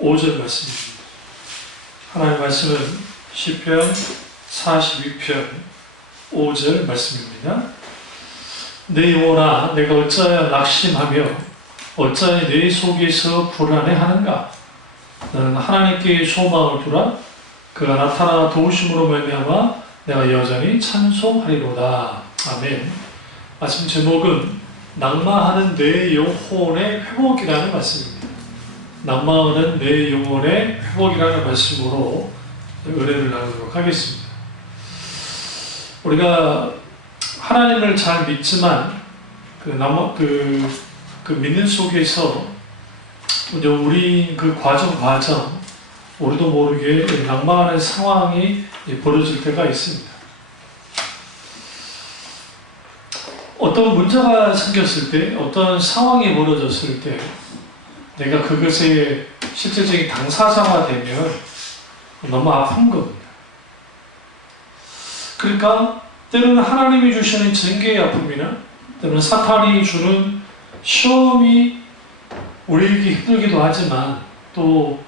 5절 말씀입니다. 하나님의 말씀은 시편 42편 5절 말씀입니다. 내 영혼아 내가 어찌하여 낙심하며 어찌하여 내 속에서 불안해하는가. 너는 하나님께 소망을 두라. 그가 나타나 도우심으로 말미암아 내가 여전히 찬송하리로다. 아멘. 말씀 제목은 낭만하는 내 영혼의 회복이라는 말씀입니다. 낭만하는 내 영혼의 회복이라는 말씀으로 은혜를 나누도록 하겠습니다. 우리가 하나님을 잘 믿지만 그 믿는 속에서 우리 그 과정 우리도 모르게 낭만하는 상황이 벌어질 때가 있습니다. 어떤 문제가 생겼을 때, 어떤 상황이 벌어졌을 때 내가 그것의 실질적인 당사자가 되면 너무 아픈 겁니다. 그러니까 때로는 하나님이 주시는 징계의 아픔이나 때로는 사탄이 주는 시험이 우리에게 힘들기도 하지만 또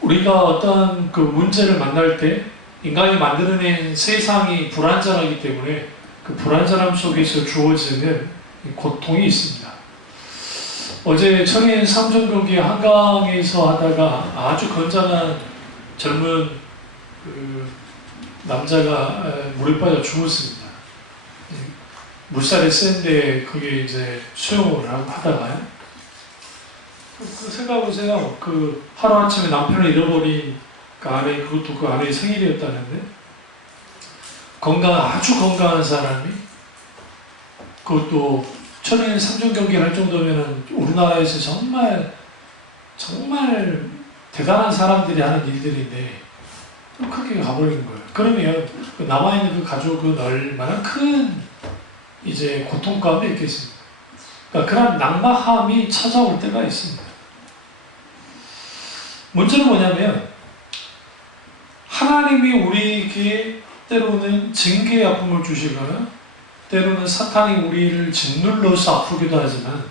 우리가 어떤 그 문제를 만날 때 인간이 만들어낸 세상이 불완전하기 때문에 그 불완전함 속에서 주어지는 고통이 있습니다. 어제 청인 삼성경기 한강에서 하다가 아주 건장한 젊은 그 남자가 물에 빠져 죽었습니다. 물살이 센데 그게 이제 수영을 하다가요. 그 생각해보세요. 그 하루아침에 남편을 잃어버린 그 아내, 그것도 그 아내의 생일이었다는데 아주 건강한 사람이 그것도 천연 삼종 경기를 할 정도면은 우리나라에서 정말 대단한 사람들이 하는 일들인데 크게 가버린 거예요. 그러면 그 남아있는 그 가족은 얼마나 큰 이제 고통 가운데 있겠습니까? 그러니까 그런 낙마함이 찾아올 때가 있습니다. 문제는 뭐냐면 하나님이 우리에게 때로는 징계의 아픔을 주시거나 때로는 사탄이 우리를 짓눌러서 아프기도 하지만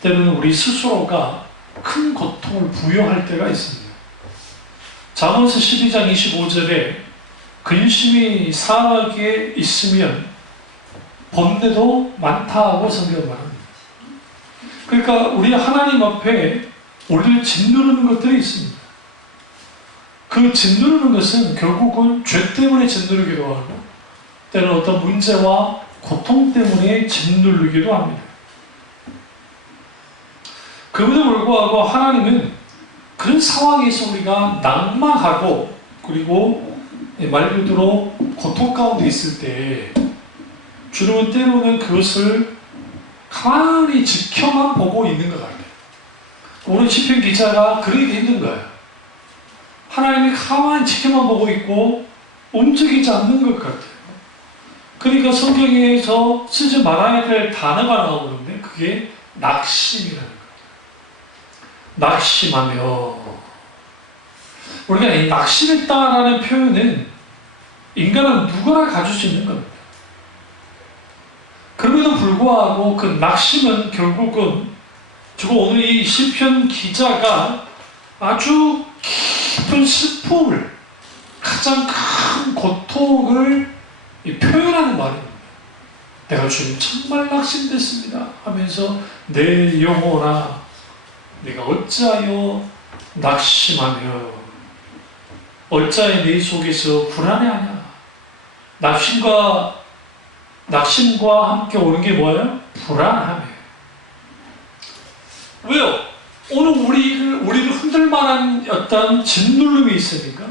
때로는 우리 스스로가 큰 고통을 부여할 때가 있습니다. 잠언서 12장 25절에 근심이 사하게 있으면 번뇌도 많다고 성경 말합니다. 그러니까 우리 하나님 앞에 우리를 짓누르는 것들이 있습니다. 그 짓누르는 것은 결국은 죄 때문에 짓누르기도 하고 때로는 어떤 문제와 고통 때문에 짓누르기도 합니다. 그럼에도 불구하고 하나님은 그런 상황에서 우리가 낭만하고 그리고 말 그대로 고통 가운데 있을 때 주님은 때로는 그것을 가만히 지켜만 보고 있는 것 같아요. 오늘 시편 기자가 그러기 힘든 거예요. 하나님이 가만히 지켜만 보고 있고 움직이지 않는 것 같아요. 그러니까 성경에서 쓰지 말아야 될 단어가 나오는데 그게 낙심이라는 거예요. 낙심하며 우리가 이 낙심했다라는 표현은 인간은 누구나 가질 수 있는 겁니다. 그럼에도 불구하고 그 낙심은 결국은 오늘 이 시편 기자가 아주 깊은 슬픔을 가장 큰 고통을 표현하는 말입니다. 내가 주님 정말 낙심됐습니다 하면서 내 영혼아 내가 어찌하여 낙심하며 어찌하여 내 속에서 불안해하냐. 낙심과 함께 오는 게 뭐예요? 불안함이에요. 왜요? 오늘 우리를 흔들 만한 어떤 짓누름이 있으니까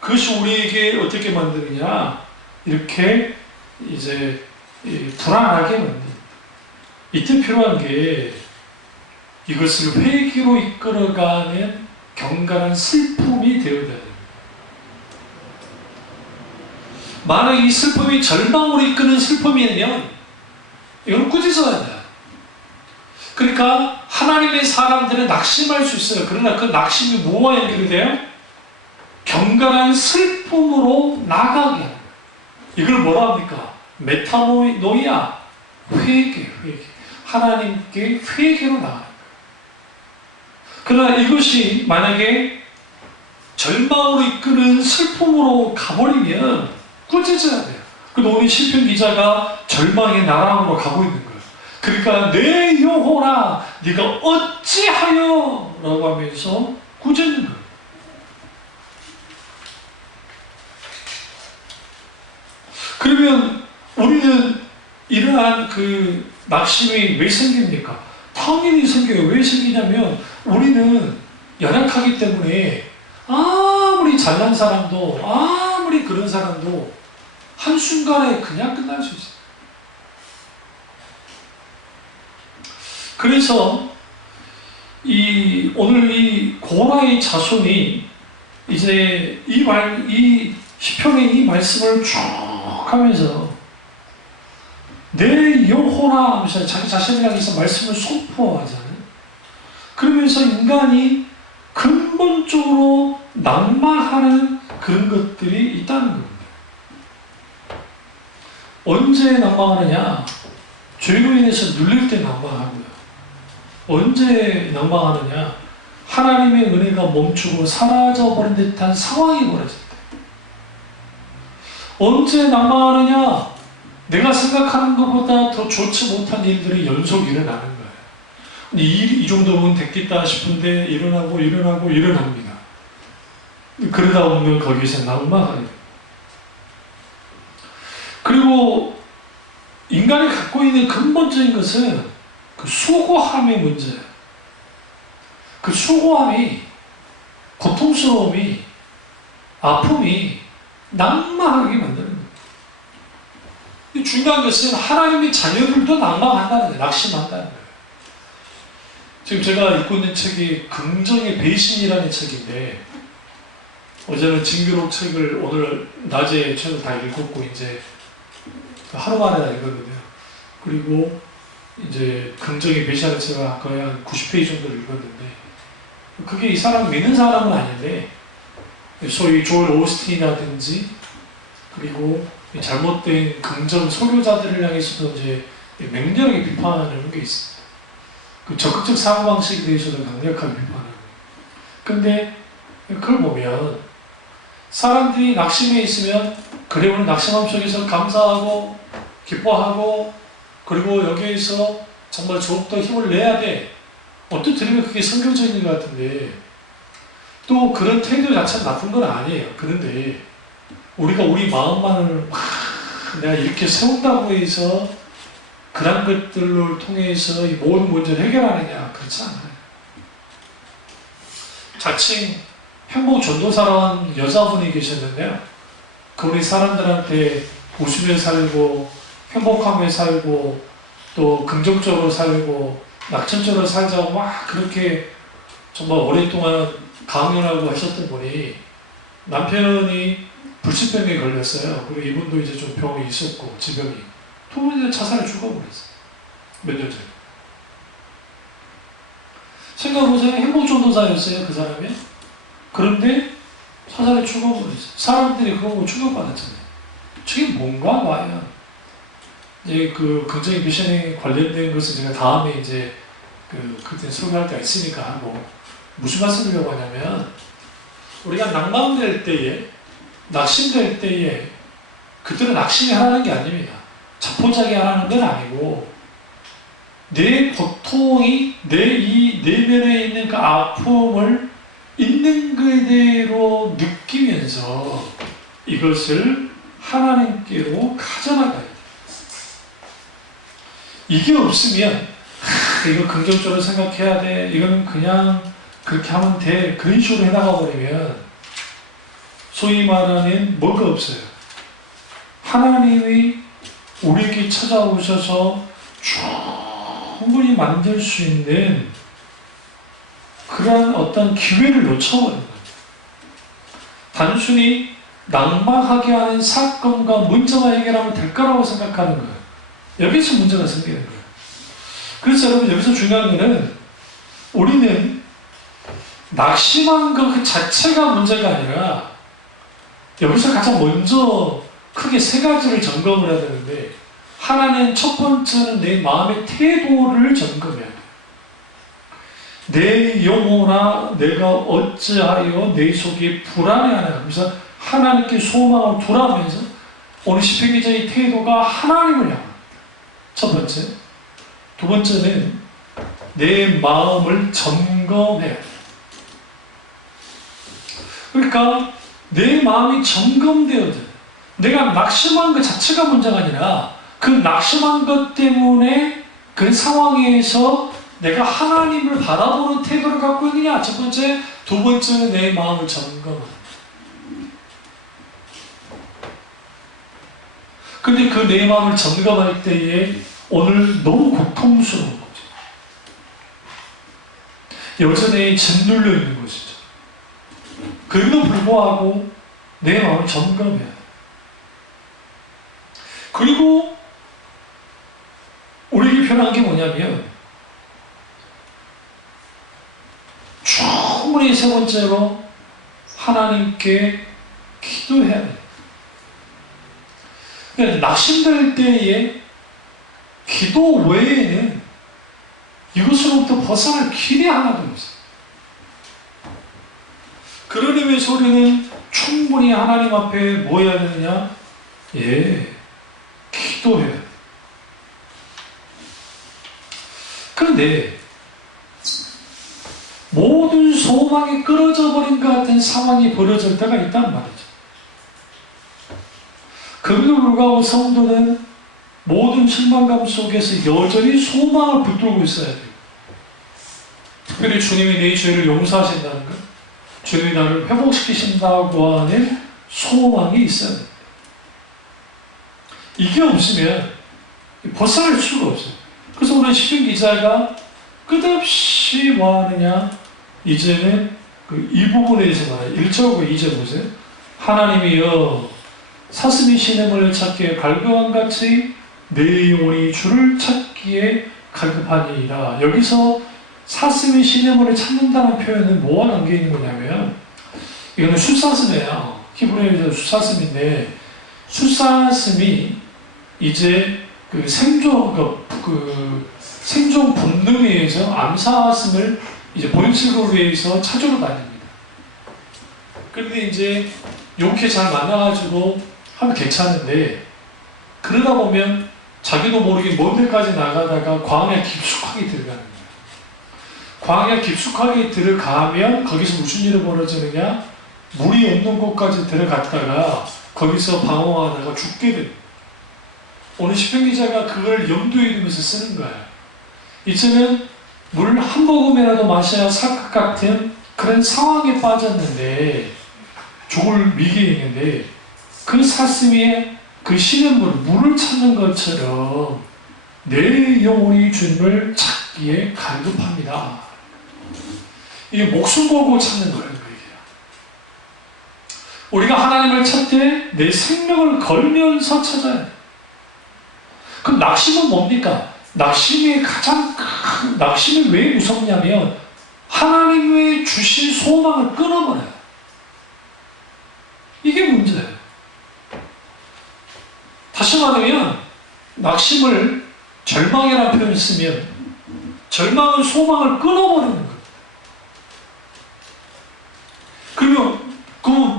그것이 우리에게 어떻게 만드느냐 이렇게 이제 불안하게 만듭니다. 이때 필요한 게 이것을 회개로 이끌어가는 경건한 슬픔이 되어야 됩니다. 만약 이 슬픔이 절망으로 이끄는 슬픔이면 이건 꾸짖어야 돼요. 그러니까 하나님의 사람들은 낙심할 수 있어요. 그러나 그 낙심이 뭐와 연결이 돼요? 경건한 슬픔으로 나가게 합니다. 이걸 뭐라 합니까? 메타노이아, 회개. 하나님께 회개로 나가는 거예요. 그러나 이것이 만약에 절망으로 이끄는 슬픔으로 가버리면 꾸짖어야 돼요. 그래서 오늘 시편 기자가 절망의 나락으로 가고 있는 거예요. 그러니까 내 영혼아 네가 어찌하여 라고 하면서 꾸짖는 거예요. 그러면 우리는 이러한 그 낙심이 왜 생깁니까? 당연히 생겨요. 왜 생기냐면 우리는 연약하기 때문에 아무리 잘난 사람도 아무리 그런 사람도 한순간에 그냥 끝날 수 있어요. 그래서 오늘 이 고라의 자손이 이제 이 시편의 이 말씀을 쭉 하면서 내 영혼아 하면서 자기 자신을 향해서 말씀을 선포하잖아요. 그러면서 인간이 근본적으로 낭망하는 그런 것들이 있다는 겁니다. 언제 낭망하느냐? 죄로 인해서 눌릴 때 낭망하고요. 언제 낭망하느냐? 하나님의 은혜가 멈추고 사라져버린 듯한 상황이 벌어질 때. 언제 낭망하느냐? 내가 생각하는 것보다 더 좋지 못한 일들이 연속 일어나는 거예요. 이 정도면 됐겠다 싶은데 일어납니다. 그러다 보면 거기서 낭망하게 돼요. 그리고 인간이 갖고 있는 근본적인 것은 그 수고함의 문제예요. 그 수고함이, 고통스러움이, 아픔이 낭망하게 만드는 거예요. 중요한 것은 하나님의 자녀들도 낭망한다는 거예요. 낙심한다는 거예요. 지금 제가 읽고 있는 책이 긍정의 배신이라는 책인데, 어제는 징그록 책을 오늘 낮에 책을 다 읽었고 이제 하루 만에 다 읽었는데요. 그리고 이제 긍정의 배신하는 책을 거의 한 90페이지 정도 읽었는데, 그게 이 사람 믿는 사람은 아닌데 소위 조엘 오스틴이라든지 그리고 잘못된 긍정 소교자들을 향해서도 이제 맹렬하게 비판하는 게 있습니다. 그 적극적 사고방식에 대해서도 강력하게 비판하고. 근데 그걸 보면 사람들이 낙심해 있으면 그래 오늘 낙심함 속에서 감사하고 기뻐하고 그리고 여기에서 정말 더욱더 힘을 내야 돼. 어떻게 들으면 그게 성경적인 것 같은데 또 그런 태도 자체는 나쁜 건 아니에요. 그런데 우리가 우리 마음만을 내가 이렇게 세운다고 해서 그런 것들을 통해서 이 모든 문제를 해결하느냐? 그렇지 않아요. 자칭 행복전도사라는 여자분이 계셨는데요. 그분이 사람들한테 웃으며 살고 행복하며 살고 또 긍정적으로 살고 낙천적으로 살자고 막 그렇게 정말 오랫동안 강연하고 하셨던 분이 남편이 불치병에 걸렸어요. 그리고 이분도 이제 좀 병이 있었고 지병이 두 분이 자살을 죽어버렸어요. 몇 년 전에. 생각해보세요. 행복전도사였어요. 그 사람이. 그런데 자살을 죽어버렸어요. 사람들이 그거 보고 충격받았잖아요. 저게 뭔가 과연 이제 그 긍정의 미션에 관련된 것은 제가 다음에 이제 그때 소개할 때가 있으니까 하고 무슨 말씀드리려고 하냐면 우리가 낭만될 때에 낙심될 때에 그때는 낙심이 하라는 게 아닙니다. 자포자기 하라는 건 아니고 내 고통이 내 이 내면에 있는 그 아픔을 있는 그대로 느끼면서 이것을 하나님께로 가져나가야 돼요. 이게 없으면 이거 긍정적으로 생각해야 돼. 이건 그냥 그렇게 하면 돼. 그런 식으로 해나가 버리면 소위 말하는 뭐가 없어요. 하나님이 우리에게 찾아오셔서 충분히 만들 수 있는 그러한 어떤 기회를 놓쳐버린 거예요. 단순히 낭망하게 하는 사건과 문제만 해결하면 될 거라고 생각하는 거예요. 여기서 문제가 생기는 거예요. 그래서 여러분 여기서 중요한 거는 우리는 낙심한 것 그 자체가 문제가 아니라 여기서 가장 먼저 크게 세 가지를 점검을 해야 되는데 하나는 첫 번째는 내 마음의 태도를 점검해야 돼요. 내 영혼아 내가 어찌하여 내 속에 불안해하나. 그래서 하나님께 소망을 두라면서 오늘 시편 기자의 태도가 하나님을 향합니다. 첫 번째. 두 번째는 내 마음을 점검해야 돼요. 그러니까 내 마음이 점검되어야 돼요. 내가 낙심한 것 자체가 문제가 아니라 그 낙심한 것 때문에 그 상황에서 내가 하나님을 바라보는 태도를 갖고 있느냐. 첫 번째. 두 번째는 내 마음을 점검하는. 근데 그 내 마음을 점검할 때에 오늘 너무 고통스러운 거죠. 여전히 짓눌려 있는 것이죠. 그럼에도 불구하고 내 마음을 점검해야 돼. 그리고 우리에게 편한 게 뭐냐면 충분히 세 번째로 하나님께 기도해야 돼요. 그러니까 낙심될 때에 기도 외에는 이것으로부터 벗어날 길이 하나도 없어요. 그런 의미에서 우리는 충분히 하나님 앞에 뭐 해야 되느냐? 기도해야 돼요. 그런데 모든 소망이 끊어져 버린 것 같은 상황이 벌어질 때가 있단 말이죠. 그럼에도 불구하고 성도는 모든 실망감 속에서 여전히 소망을 붙들고 있어야 돼요. 특별히 주님이 내 죄를 용서하신다는 것, 주님이 나를 회복시키신다고 하는 소망이 있어야 돼요. 이게 없으면 벗어날 수가 없어요. 그래서 오늘 시편 기자가 끝없이 뭐 하느냐? 이제는 이 부분에서 말해요. 1절과 2절 보세요. 하나님이여 사슴이 시냇물을 찾기에 갈급한 같이 내 영혼이 주를 찾기에 갈급하니이다. 여기서 사슴이 시냇물을 찾는다는 표현은 뭐와 관계 있는 거냐면 이거는 숫사슴이에요. 히브리어에서 숫사슴인데 숫사슴이 이제 생존 본능에 의해서 암사슴을 이제 번식을 위해서 찾으러 다닙니다. 그런데 이제 이렇게 잘 만나가지고 하면 괜찮은데 그러다 보면 자기도 모르게 먼 데까지 나가다가 광야에 깊숙하게 들어가는 거예요. 광야에 깊숙하게 들어가면 거기서 무슨 일이 벌어지느냐? 물이 없는 곳까지 들어갔다가 거기서 방황하다가 죽게 됩니다. 오늘 시편 기자가 그걸 염두에 두면서 쓰는 거예요. 이제는 물 한 모금이라도 마셔야 살 것 같은 그런 상황에 빠졌는데 죽을 위기에 있는데 그 사슴이 그 시냇물, 물을 찾는 것처럼 내 영혼이 주님을 찾기에 갈급합니다. 이게 목숨 걸고 찾는 거예요. 우리가 하나님을 찾되 내 생명을 걸면서 찾아야 돼요. 그럼 낙심은 뭡니까? 낙심이 왜 무섭냐면 하나님의 주신 소망을 끊어버려요. 이게 문제예요. 다시 말하면 낙심을 절망이라는 표현을 쓰면 절망은 소망을 끊어버리는 거예요. 그러면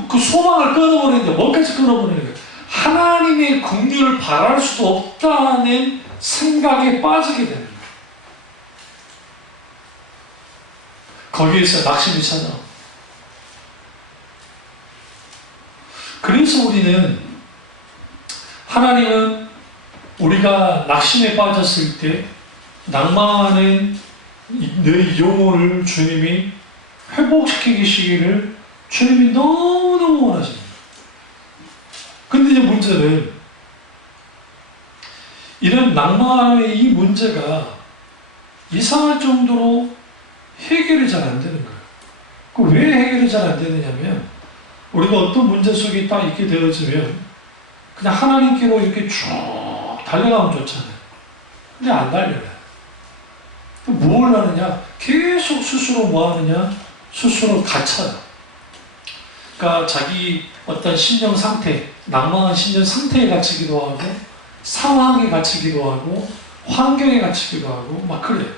그 소망을 끊어버리는데 뭐까지 끊어버리는 거예요? 하나님의 긍휼을 바랄 수도 없다는 생각에 빠지게 되는 거예요. 거기에서 낙심이 찾아옵니다. 그래서 우리는 하나님은 우리가 낙심에 빠졌을 때 낭망하는 내 영혼을 주님이 회복시키시기를 주님이 너무너무 원하십니다. 근데 이제 문제는 이런 낭만의 이 문제가 이상할 정도로 해결이 잘 안 되는 거예요. 왜 해결이 잘 안 되느냐면 우리가 어떤 문제 속에 딱 있게 되어지면 그냥 하나님께로 이렇게 쭉 달려가면 좋잖아요. 근데 안 달려요. 뭘 하느냐? 계속 스스로 뭐 하느냐? 스스로 갇혀요. 그러니까 자기 어떤 심령 상태, 낭만한 심령 상태에 갇히기도 하고 상황에 갇히기도 하고 환경에 갇히기도 하고 막 그래요.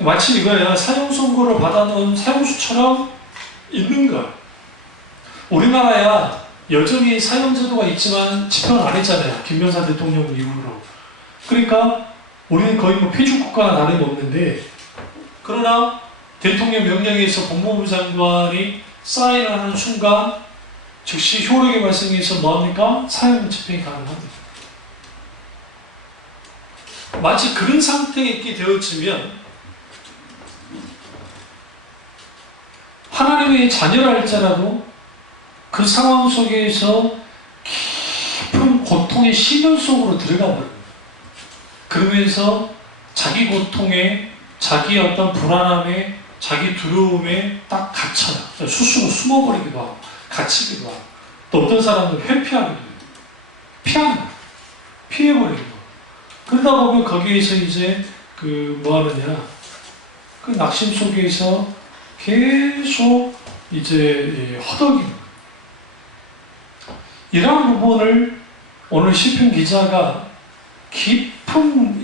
마치 이거야, 사형 선고를 받아놓은 사형수처럼 있는 거야. 우리나라야 여전히 사형제도가 있지만 집행을 안 했잖아요. 김명삼 대통령 이후로. 그러니까 우리는 거의 뭐 폐주국가나 다름없는데, 그러나 대통령 명령에서 법무부 장관이 사인을 하는 순간 즉시 효력이 발생해서 뭐합니까? 사형 집행이 가능합니다. 마치 그런 상태에 있게 되어지면 하나님의 자녀라 할지라도 그 상황 속에서 깊은 고통의 시련 속으로 들어가 버립니다. 그러면서 자기 고통에, 자기 어떤 불안함에, 자기 두려움에 딱 갇혀요. 스스로 숨어버리기도 하고, 갇히기도 하고, 또 어떤 사람은 회피하기도 해요. 피하는 거예요. 피해버리기도 하고. 그러다 보면 거기에서 이제 뭐 하느냐, 그 낙심 속에서 계속 이제 허덕이는 거예요. 이러한 부분을 오늘 시편 기자가 깊은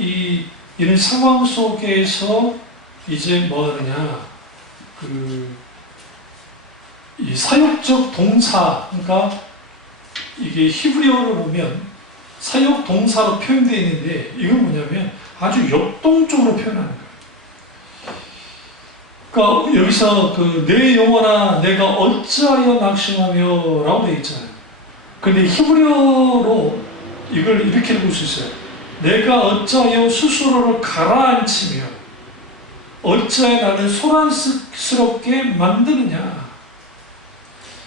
이런 상황 속에서 이제 뭐 하느냐, 이 사역적 동사, 그러니까 이게 히브리어를 보면 사역 동사로 표현되어 있는데, 이건 뭐냐면 아주 역동적으로 표현하는 거예요. 그러니까 여기서 내 영혼아 내가 어찌하여 낙심하며 라고 되어 있잖아요. 근데 히브리어로 이걸 이렇게 읽을 수 있어요. 내가 어찌하여 스스로를 가라앉히며 어찌하여 나를 소란스럽게 만드느냐,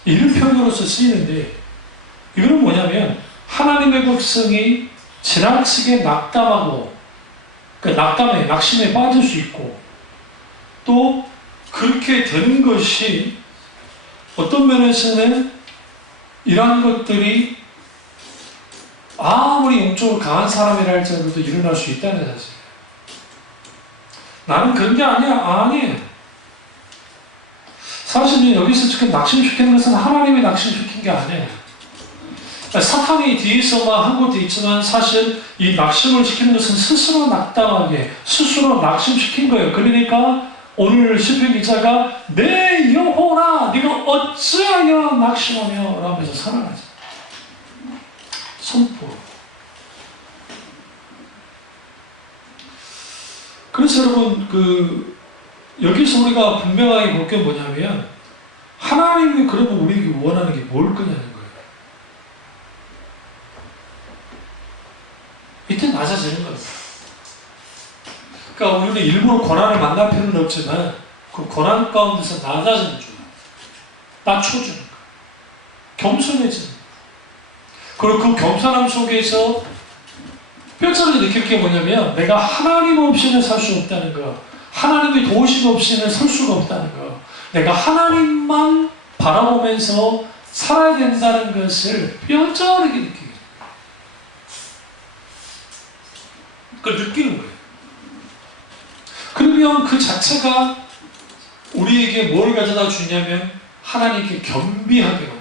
이런 표현으로서 쓰이는데, 이거는 뭐냐면 하나님의 백성이 지나치게 낙담하고, 그러니까 낙심에 빠질 수 있고, 또 그렇게 되는 것이 어떤 면에서는 이러한 것들이 아무리 영적으로 강한 사람이라 할지라도 일어날 수 있다는 사실. 나는 그런 게 아니야. 아니에요. 사실은 여기서 지금 낙심시키는 것은 하나님이 낙심시킨 게 아니에요. 사탄이 뒤에서만 한 것도 있지만 사실 이 낙심을 시키는 것은 스스로 낙담하게, 스스로 낙심시킨 거예요. 그러니까 오늘 시편 기자가 내 영혼아 네가 어찌하여 낙심하며 라면서 선언하죠. 선포. 그래서 여러분 여기서 우리가 분명하게 볼 게 뭐냐면, 하나님이 그러면 우리에게 원하는 게 뭘 거냐는 거예요. 이때 낮아지는 겁니다. 그러니까 우리는 일부러 고난을 만날 필요는 없지만 그 고난 가운데서 낮아지는 줄, 낮춰주는 거예요. 겸손해지는 거예요. 그리고 그 겸손함 속에서 뼈저리 느낄 게 뭐냐면, 내가 하나님 없이는 살 수 없다는 거, 하나님의 도우심 없이는 설 수가 없다는 거, 내가 하나님만 바라보면서 살아야 된다는 것을 뼈저리게 느끼게, 그걸 느끼는 거예요. 그러면 그 자체가 우리에게 뭘 가져다 주냐면 하나님께 겸비하게 합니다.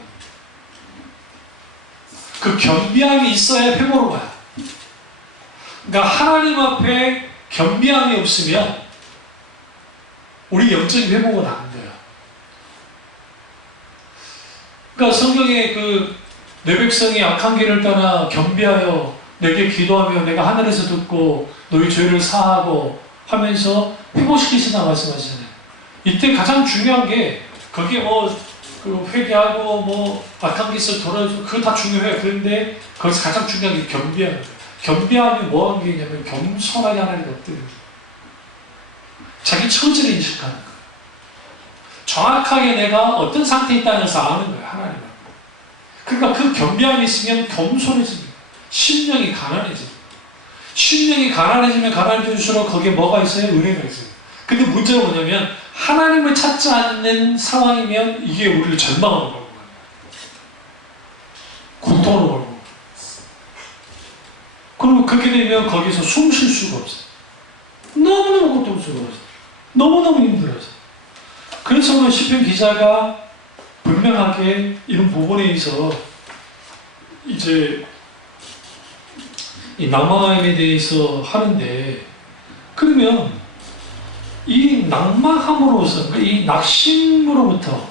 그 겸비함이 있어야 회복으로 가요. 그러니까 하나님 앞에 겸비함이 없으면 우리 영적인 회복은 안 돼요. 그러니까 성경에 내 백성이 악한 길을 떠나 겸비하여 내게 기도하며 내가 하늘에서 듣고 너희 죄를 사하고 하면서 회복시키신다 말씀하시잖아요. 이때 가장 중요한 게, 거기에 회개하고 악한 길에서 돌아오고 그거 다 중요해요. 그런데 거기서 가장 중요한 게 겸비하는 거예요. 겸비함이 뭐한 게냐면 겸손하게 하나님을 엎드리는 거예요. 자기 처지를 인식하는 거예요. 정확하게 내가 어떤 상태에 있다는 것을 아는 거예요. 하나님은. 그러니까 그 겸비함이 있으면 겸손해집니다. 심령이 가난해집니다. 심령이 가난해지면 가난해질수록 거기에 뭐가 있어요? 은혜가 있어요. 근데 문제가 뭐냐면 하나님을 찾지 않는 상황이면 이게 우리를 절망으로 걸고 가요. 고통으로 걸고 가요. 그리고 그렇게 되면 거기서 숨 쉴 수가 없어요. 너무너무 고통스러워서, 너무너무 힘들어서. 그래서 오늘 시편 기자가 분명하게 이런 부분에 있어 이제 이 낭만함에 대해서 하는데, 그러면 이 낭만함으로서, 이 낙심으로부터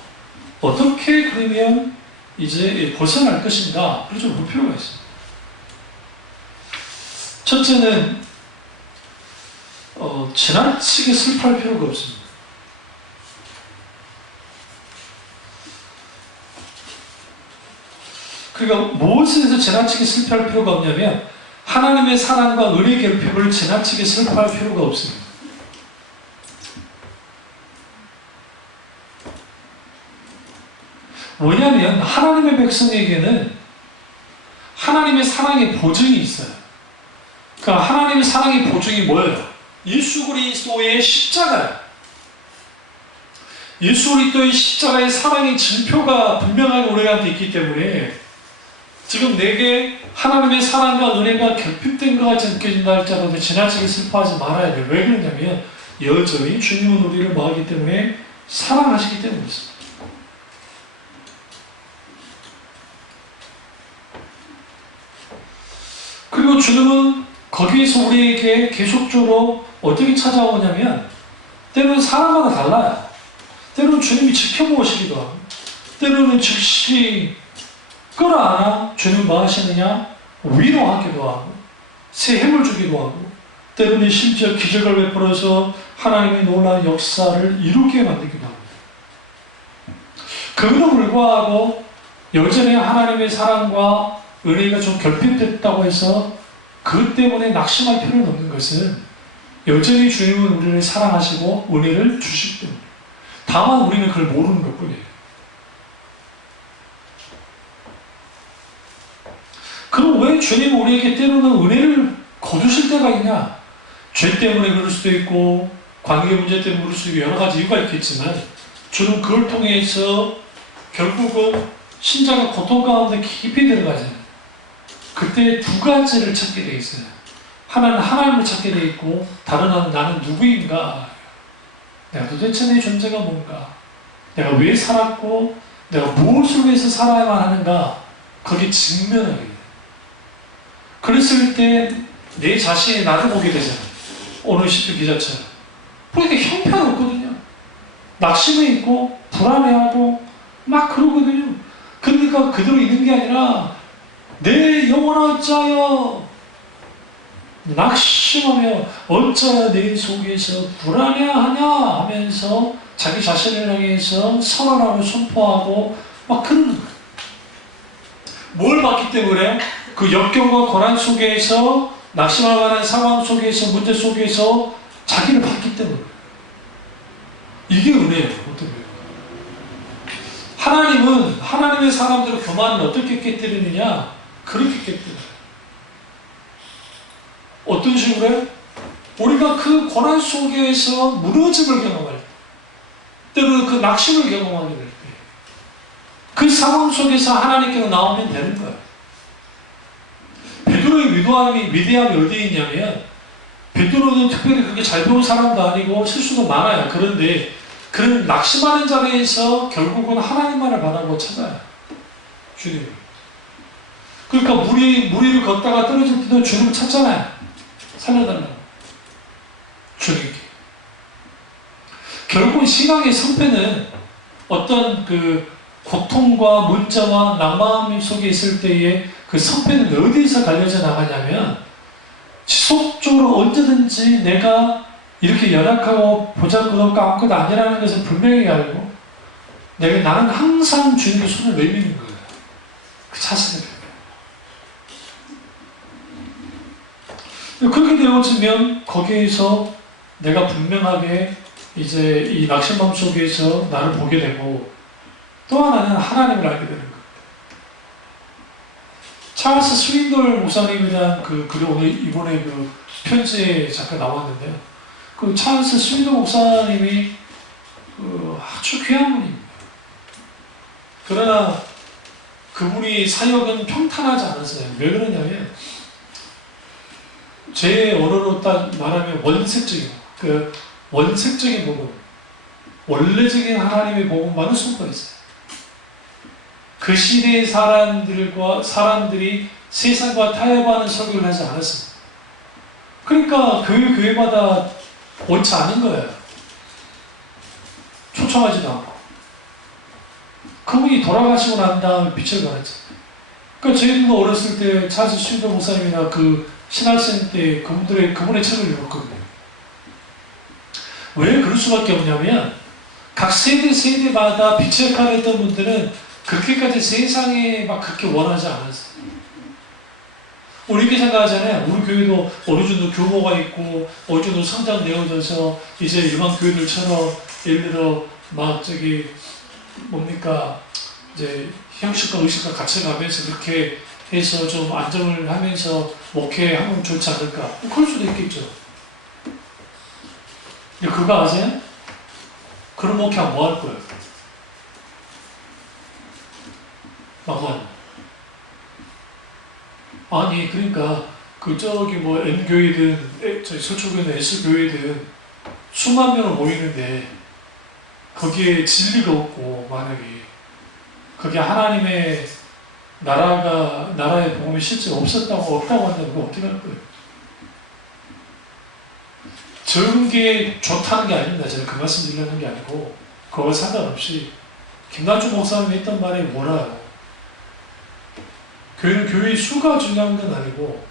어떻게 그러면 이제 벗어날 것인가? 그걸 좀 볼 필요가 있습니다. 첫째는 지나치게 슬퍼할 필요가 없습니다. 그러니까 무엇에서 지나치게 슬퍼할 필요가 없냐면 하나님의 사랑과 은혜 결핍을 지나치게 슬퍼할 필요가 없습니다. 왜냐하면 하나님의 백성에게는 하나님의 사랑의 보증이 있어요. 그러니까 하나님의 사랑의 보증이 뭐예요? 예수 그리스도의 십자가예요. 예수 그리스도의 십자가의 사랑의 증표가 분명하게 우리한테 있기 때문에 지금 내게 하나님의 사랑과 은혜가 결핍된 것 같이 느껴진다 할지라도 지나치게 슬퍼하지 말아야 돼요. 왜 그러냐면 여전히 주님은 우리를 뭐하기 때문에 사랑하시기 때문이죠. 그리고 주님은 거기에서 우리에게 계속적으로 어떻게 찾아오냐면 때로는 사람마다 달라요. 때로는 주님이 지켜보시기도 하고 때로는 즉시 끌어안아 주님 뭐 하시느냐 위로하기도 하고 새 힘을 주기도 하고 때로는 심지어 기적을 베풀어서 하나님의 놀라운 역사를 이루게 만들기도 합니다. 그럼에도 불구하고 여전히 하나님의 사랑과 은혜가 좀 결핍됐다고 해서 그 때문에 낙심할 필요는 없는 것은 여전히 주님은 우리를 사랑하시고 은혜를 주시기 때문에 다만 우리는 그걸 모르는 것뿐이에요. 그럼 왜 주님은 우리에게 때로는 은혜를 거두실 때가 있냐? 죄 때문에 그럴 수도 있고 관계 문제 때문에 그럴 수도 있고 여러 가지 이유가 있겠지만 주는 그걸 통해서 결국은 신자가 고통 가운데 깊이 들어가잖아요. 그때 두 가지를 찾게 돼 있어요. 하나는 하나님을 찾게 돼 있고 다른 하나는 나는 누구인가? 내가 도대체 내 존재가 뭔가? 내가 왜 살았고 내가 무엇을 위해서 살아야만 하는가? 거기에 직면하게 돼요. 그랬을 때 내 자신이 나를 보게 되잖아요. 오늘 10편 기자처럼. 그러니까 형편없거든요. 낙심해 있고 불안해하고 막 그러거든요. 그러니까 그대로 있는 게 아니라 내 영혼아 어찌하여 낙심하며 어찌하여 내 속에서 불안해하냐 하면서 자기 자신을 향해서 선언하고 선포하고 막 그러는 거예요. 뭘 봤기 때문에 그 역경과 고난 속에서 낙심할 만한 상황 속에서 문제 속에서 자기를 봤기 때문에 이게 은혜예요. 어떻게 하나님은 하나님의 사람들의 교만을 어떻게 깨뜨리느냐? 그렇게 깨뜨려요. 어떤 식으로? 우리가 그 고난 속에서 무너짐을 경험할 때, 때로는 그 낙심을 경험하게 될 때, 그 상황 속에서 하나님께로 나오면 되는 거예요. 베드로의 위대함이 어디에 있냐면, 베드로는 특별히 그렇게 잘 배운 사람도 아니고 실수도 많아요. 그런데 그런 낙심하는 자리에서 결국은 하나님만을 바라고 찾아요. 주님을. 그러니까 무리를 걷다가 떨어질 때도 주님을 찾잖아요. 살려달라고. 주님께. 결국 신앙의 성패는 어떤 그 고통과 문자와 낭만 속에 있을 때에 그 성패는 어디에서 갈려져 나가냐면 지속적으로 언제든지 내가 이렇게 연약하고 보잘것없고 아무것도 아니라는 것을 분명히 알고 나는 항상 주님의 손을 내미는 거예요. 그 자세를. 그렇게 되어지면 거기에서 내가 분명하게 이제 이 낙심감 속에서 나를 보게 되고 또 하나는 하나님을 알게 되는 거예요. 찰스 스윈돌 목사님에 대한 글이 오늘 이번에 그 편지에 잠깐 나왔는데요. 그 찰스 스윈돌 목사님이 아주 귀한 분입니다. 그러나 그분이 사역은 평탄하지 않았어요. 왜 그러냐면 제 언어로 딱 말하면 원색적인 복음, 원래적인 하나님의 복음만을 선포했어요. 그 시대의 사람들이 세상과 타협하는 설교를 하지 않았습니다. 그러니까 교회마다 옳지 않은 거예요. 초청하지도 않고. 그분이 돌아가시고 난 다음에 빛을 발했잖아요. 그러니까 저희들도 어렸을 때 찰스 스윈더 목사님이나 그 신학생 때 그분의 책을 읽었거든요. 왜 그럴 수밖에 없냐면 각 세대마다 빛의 역할을 했던 분들은 그렇게까지 세상에 막 그렇게 원하지 않았어요. 우리 이렇게 생각하잖아요. 우리 교회도 어느 정도 규모가 있고 어느 정도 성장되어져서 이제 일반 교회들처럼 예를 들어 막 저기 뭡니까 이제 형식과 의식과 같이 가면서 그렇게 해서 좀 안정을 하면서 목회하면 좋지 않을까? 그럴 수도 있겠죠. 근데 그거 아세요? 그런 목회하면 뭐 할 거예요? 막만. 아니 그러니까 그 저기 뭐 N교회든 저희 서초교회든 S교회든 수만 명을 모이는데 거기에 진리가 없고 만약에 거기에 하나님의 나라의 복음이 실제 없다고 한다면 그거 어떻게 할 거예요? 적은 게 좋다는 게 아닙니다. 제가 그 말씀 드리려는 게 아니고 그거 상관없이 김남주 목사님이 했던 말이 뭐라요? 교회의 수가 중요한 건 아니고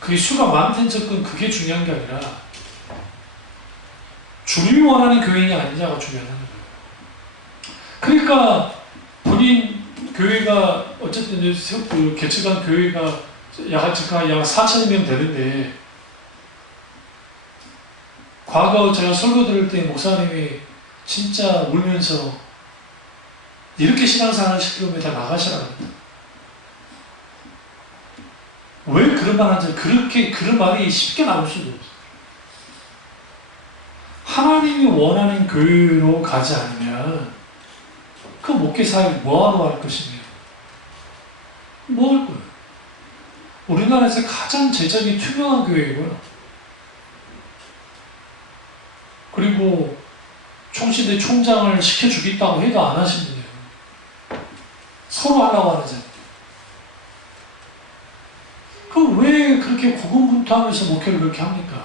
그 수가 많든 적든 그게 중요한 게 아니라 주님이 원하는 교회냐 아니냐가 중요한 거예요. 그러니까 본인 교회가 어쨌든 그 개척한 교회가 약 4,000명 되는데 과거 제가 설교 들을 때 목사님이 진짜 울면서 이렇게 신앙생활을 시키면 다 나가시라고 합니다. 왜 그런 말 하는지 그런 말이 쉽게 나올 수도 없어요. 하나님이 원하는 교회로 가지 않으면 그 목회 사역을 뭐하러 할 것이며 뭐 할 거예요? 우리나라에서 가장 재정이 투명한 교회이고요. 그리고 총신대 총장을 시켜주겠다고 해도 안 하신대요. 서로 하려고 하잖아요. 그럼 왜 그렇게 고군분투하면서 목회를 그렇게 합니까?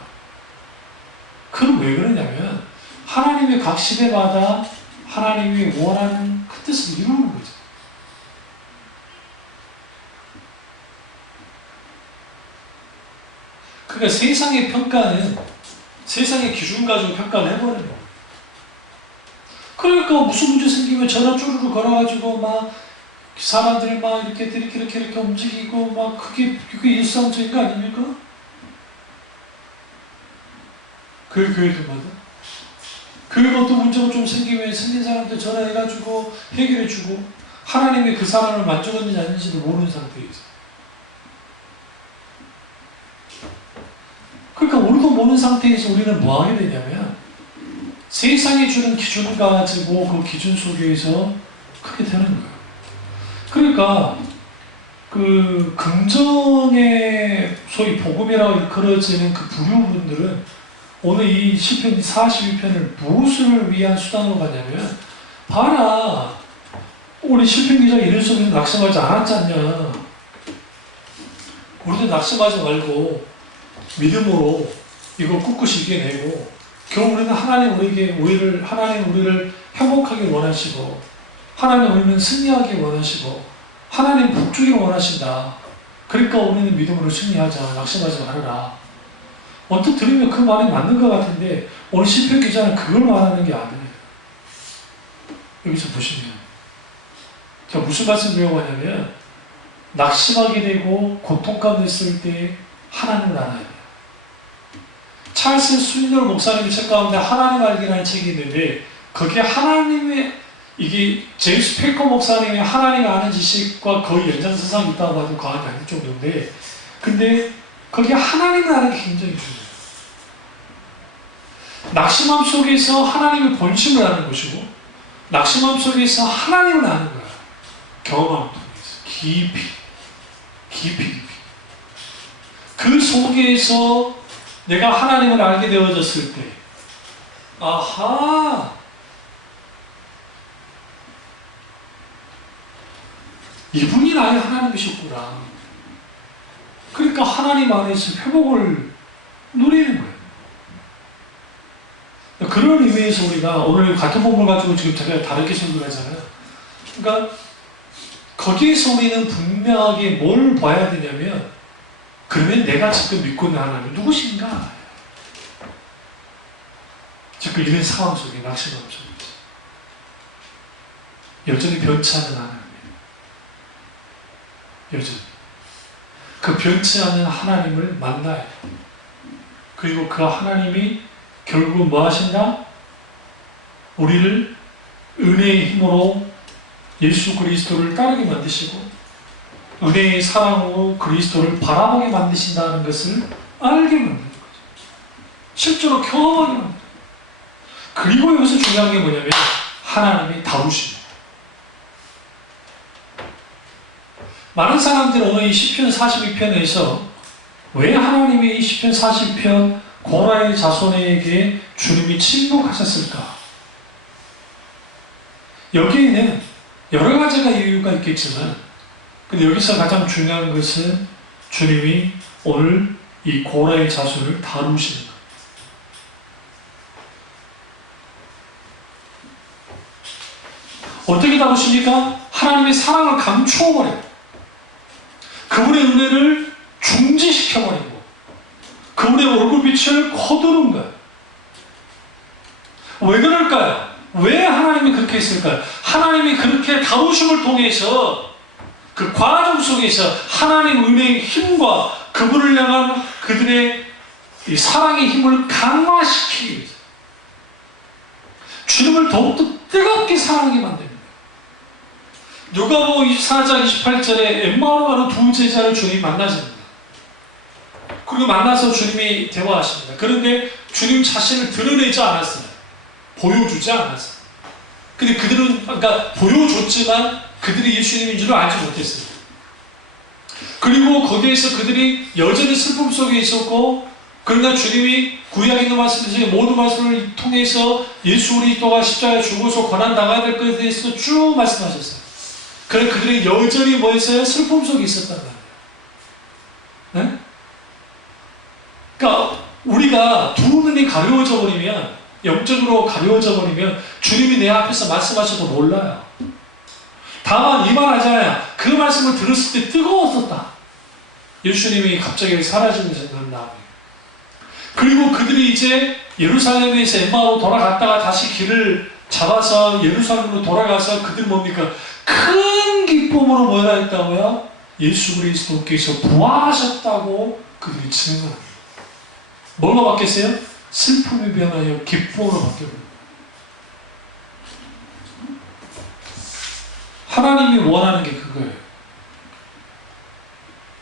그럼 왜 그러냐면 하나님의 각 시대마다 하나님이 원하는 그 뜻을 이루는 거죠. 그러니까 세상의 평가는 세상의 기준 가지고 평가를 해버리는 거예요. 그러니까 무슨 문제 생기면 전화 쪼르르 걸어가지고 막 사람들이 막 이렇게 움직이고 막 그게 일상적인 거 아닙니까? 교회들마다. 교회가 어떤 문제가 좀 생기면 생긴 사람한테 전화해가지고 해결해주고 하나님이 그 사람을 만족했는지 아닌지도 모르는 상태에서. 그러니까 우리도 모르는 상태에서 우리는 뭐 하게 되냐면 세상이 주는 기준 가지고 그 기준 속에서 그렇게 되는 거예요. 그러니까 그 긍정의 소위 복음이라고 일컬어지는 그 부류분들은 오늘 이 시편 42편을 무엇을 위한 수단으로 가냐면 봐라 우리 시편 기자가 이런 속에서 낙심하지 않았지 않냐. 우리도 낙심하지 말고 믿음으로 이걸 꿋꿋이 이겨내고 결국 우리는 하나님 우리를 행복하게 원하시고 하나님 우리는 승리하게 원하시고 하나님 복주기를 원하신다. 그러니까 우리는 믿음으로 승리하자. 낙심하지 말아라. 언뜻 들으면 그 말이 맞는 것 같은데 오늘 시편 기자는 그걸 말하는 게 아니에요. 여기서 보시면 제가 무슨 말씀 드리려고 하냐면 낙심하게 되고 고통 가운데 있을 때 하나님을 알아야 돼요. 찰스 스윈더 목사님의 책 가운데 하나님 알기라는 책이 있는데 거기에 이게 제임스 페커 목사님의 하나님 아는 지식과 거의 연장선상이 있다고 해도 과언이 아닐 정도인데 근데 거기에 하나님을 아는 게 굉장히 중요해요. 낙심함 속에서 하나님의 본심을 아는 것이고 낙심함 속에서 하나님을 아는 거야. 경험함 통해서 깊이 그 속에서 내가 하나님을 알게 되어졌을 때 아하 이분이 나의 하나님이셨구나. 그러니까 하나님 안에서 회복을 누리는 거예요. 그런 의미에서 거기에서 우리가 오늘 같은 본문 가지고 지금 제가 다르게 설교하잖아요. 그러니까 거기에서 우리는 분명하게 뭘 봐야 되냐면, 그러면 내가 지금 믿고 있는 하나님 누구신가? 지금 이런 상황 속에, 낙심감 속에 여전히 변치 않는 하나님이에요. 여전히 그 변치 않는 하나님을 만나야 돼요. 그리고 그 하나님이 결국 뭐 하신다? 우리를 은혜의 힘으로 예수 그리스도를 따르게 만드시고 은혜의 사랑으로 그리스도를 바라보게 만드신다는 것을 알게 만드는 거죠. 실제로 경험하게 만드는 거죠. 그리고 여기서 중요한 게 뭐냐면 하나님이 다루십니다. 많은 사람들은 오늘 이 시편 42편에서 왜 하나님이 이 시편 40편 고라의 자손에게 주님이 침묵하셨을까? 여기에는 여러 가지가 이유가 있겠지만, 근데 여기서 가장 중요한 것은 주님이 오늘 이 고라의 자손을 다루시는 것. 어떻게 다루십니까? 하나님의 사랑을 감추어버려요. 그분의 은혜를 중지시켜버리고 그분의 얼굴빛을 거두는 거예요. 왜 그럴까요? 왜 하나님이 그렇게 했을까요? 하나님이 그렇게 다루심을 통해서 그 과정 속에서 하나님 은혜의 힘과 그분을 향한 그들의 이 사랑의 힘을 강화시키기 위해서 주님을 더욱더 뜨겁게 사랑하게 만듭니다. 누가복음 24장 28절에 엠마오로 가는 두 제자를 주님이 만나십니다. 그리고 만나서 주님이 대화하십니다. 그런데 주님 자신을 드러내지 않았어요. 보여주지 않았어요. 근데 그들은, 그러니까 보여줬지만 그들이 예수님인 줄을 알지 못했어요. 그리고 거기에서 그들이 여전히 슬픔 속에 있었고, 그러나 주님이 구약에 있는 말씀 중에 모든 말씀을 통해서 예수 그리스도가 십자가에 죽어서 고난당해야 될 것에 대해서 쭉 말씀하셨어요. 그래 그들이 여전히 뭐였어요? 슬픔 속에 있었단 말이에요. 네? 그러니까 우리가 두 눈이 가려워져 버리면, 영적으로 가려워져 버리면 주님이 내 앞에서 말씀하셔도 몰라요. 다만 이 말 하잖아요. 그 말씀을 들었을 때 뜨거웠었다. 예수님이 갑자기 사라지는 생각이 나와요. 그리고 그들이 이제 예루살렘에서 엠마오로 돌아갔다가 다시 길을 잡아서 예루살렘으로 돌아가서 그들이 뭡니까? 큰 기쁨으로 뭐라 했다고요? 예수 그리스도께서 부활하셨다고 그들이 증언합니다. 뭘로 바뀌었어요? 슬픔이 변하여 기쁨으로 바뀌어버립니다. 하나님이 원하는 게 그거예요.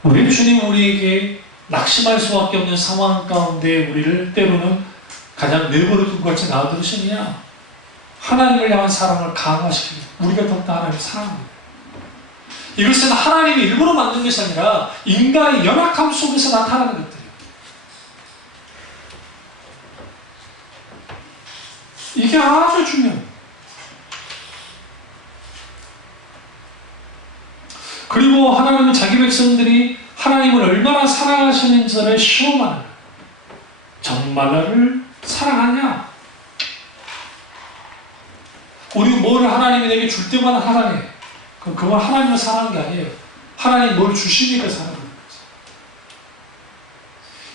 왜 주님 우리에게 낙심할 수밖에 없는 상황 가운데 우리를 때로는 가장 내버려둔 것 같이 놔두시느냐? 하나님을 향한 사랑을 강화시키고 우리가 더욱더 하나님을 사랑합니다. 이것은 하나님이 일부러 만든 것이 아니라 인간의 연약함 속에서 나타나는 것들이에요. 이게 아주 중요해요. 그리고 하나님은 자기 백성들이 하나님을 얼마나 사랑하시는지를 시험하는 거예요. 정말 나를 사랑하냐? 우리 뭘 하나님이 내게 줄 때마다 사랑해. 그건 하나님을 사랑하는 게 아니에요. 하나님 뭘 주시니까 사랑하는 거죠.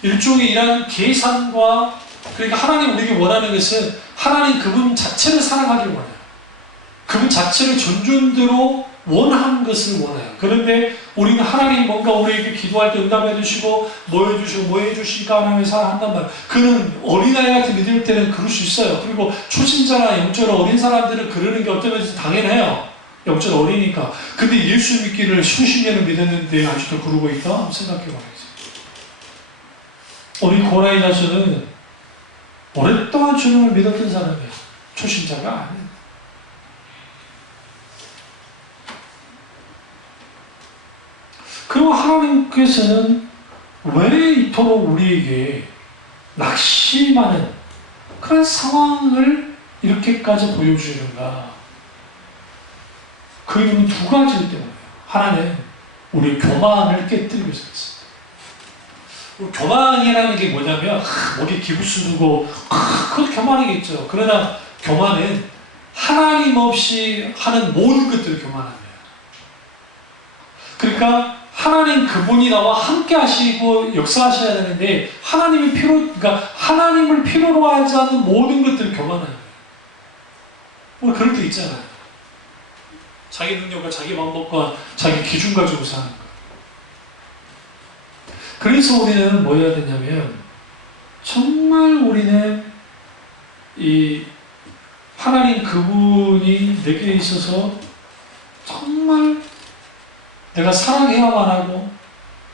일종의 이런 계산과, 그러니까 하나님 우리에게 원하는 것은 하나님 그분 자체를 사랑하길 원해요. 그분 자체를 존존대로 원하는 것을 원해요. 그런데 우리는 하나님 뭔가 우리에게 기도할 때 응답해 주시고 뭐 해주시고 뭐 해주시니까 하나님을 사랑한단 말이에요. 그는 어린아이 같은 믿을 때는 그럴 수 있어요. 그리고 초신자나 영적으로 어린 사람들은 그러는 게 어떤 면에서 당연해요. 영적으로 어리니까. 근데 예수 믿기를 수십 년을 믿었는데 아직도 그러고 있다? 생각해 봐야지. 우리 고라의 자손은 오랫동안 주님을 믿었던 사람이에요. 초신자가 아니에요. 그리고 하나님께서는 왜 이토록 우리에게 낙심하는 그런 상황을 이렇게까지 보여주는가? 그 이유는 두 가지이기 때문이에요. 하나는 우리 교만을 깨뜨리기 위해서. 교만이라는 게 뭐냐면, 목에 기부스 두고, 그것도 교만이겠죠. 그러나 교만은 하나님 없이 하는 모든 것들을 교만한 거예요. 그러니까 하나님 그분이 나와 함께 하시고 역사하셔야 되는데 그러니까 하나님을 필요로 하지 않는 모든 것들을 교만한 거예요. 뭐 그럴 때 있잖아요. 자기 능력과 자기 방법과 자기 기준 가지고 사는 거예요. 그래서 우리는 뭐 해야 되냐면 정말 우리는 이 하나님 그분이 내게 있어서 정말 내가 사랑해야만 하고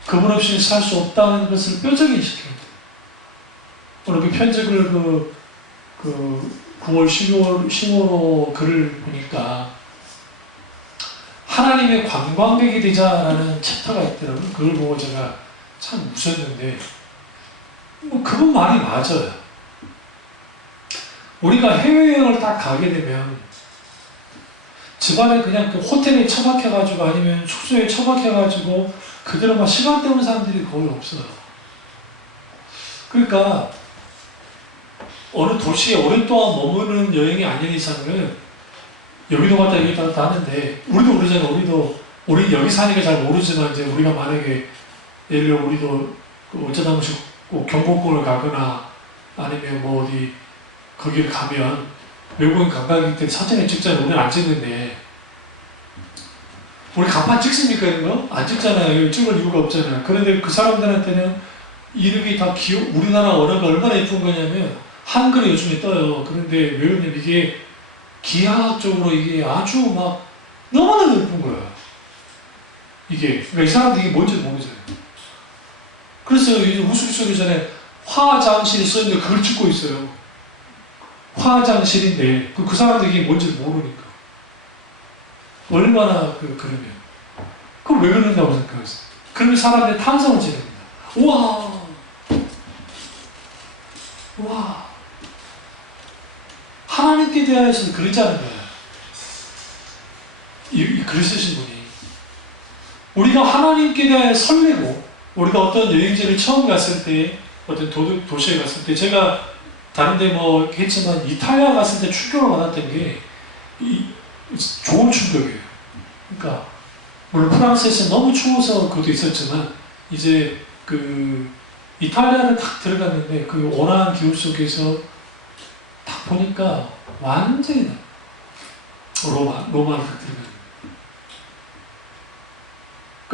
그분 없이 살 수 없다는 것을 뼈저리게 시켜야 돼요. 오늘 그 편집을 9월 15로 글을 보니까 하나님의 관광객이 되자라는 챕터가 있더라고요. 그걸 보고 제가 참 웃었는데 뭐 그분 말이 맞아요. 우리가 해외여행을 딱 가게 되면 집안에 그냥 그 호텔에 처박혀가지고 아니면 숙소에 처박혀가지고 그대로 막 시간 때우는 사람들이 거의 없어요. 그러니까 어느 도시에 오랫동안 머무는 여행이 아닌 이상은 여기도 갔다 여기도 갔다 하는데 우리도 그러잖아요. 우리 여기 사니까 잘 모르지만 이제 우리가 만약에 예를 들어 우리도 어쩌다 한 번씩 꼭 경복궁을 가거나 아니면 뭐 어디 거기를 가면 외국인 관광객들 사진을 찍잖아요. 우리는 안 찍는데 우리 간판 찍습니까 이런 거? 안 찍잖아요. 찍을 이유가 없잖아요. 그런데 그 사람들한테는 이름이 다 우리나라 언어가 얼마나 예쁜 거냐면 한글이 요즘에 떠요. 그런데 왜 그러냐면 이게 기하학적으로 이게 아주 막 너무나 예쁜 거예요. 그러니까 이 사람들이 이게 뭔지 모르잖아요. 그래서 이제 우스갯소리 전에 화장실이 써있는데 그걸 찍고 있어요. 화장실인데 그 사람들이 이게 뭔지 모르니까 얼마나 그러면 그럼 왜 그런다고 생각하세요? 그러면 사람들이 탄성을 지릅니다. 우와 하나님께 대하여서는 그러자는 거예요. 이 글을 쓰신 분이 우리가 하나님께 대하여 설레고 우리가 어떤 여행지를 처음 갔을 때 어떤 도시에 갔을 때 제가 다른데 뭐 했지만 이탈리아 갔을 때 충격을 받았던 게 좋은 충격이에요. 그러니까 물론 프랑스에서 너무 추워서 그것도 있었지만 이제 이탈리아를 딱 들어갔는데 그 온화한 기후 속에서 딱 보니까 완전히 로마를 딱 들어갔는데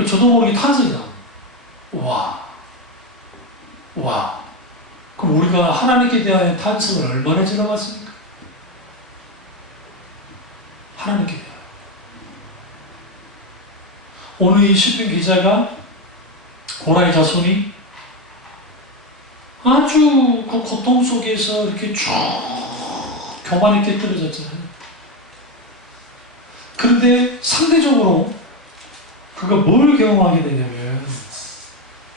저도 모르게 탄성이 나와요. 와. 그럼 우리가 하나님께 대한 탄성을 얼마나 지나갔습니까? 하나님께 대하여. 오늘 이 시편 기자가 고라의 자손이 아주 그 고통 속에서 이렇게 쭉 교만이 깨뜨려졌잖아요. 그런데 상대적으로 그가 뭘 경험하게 되냐면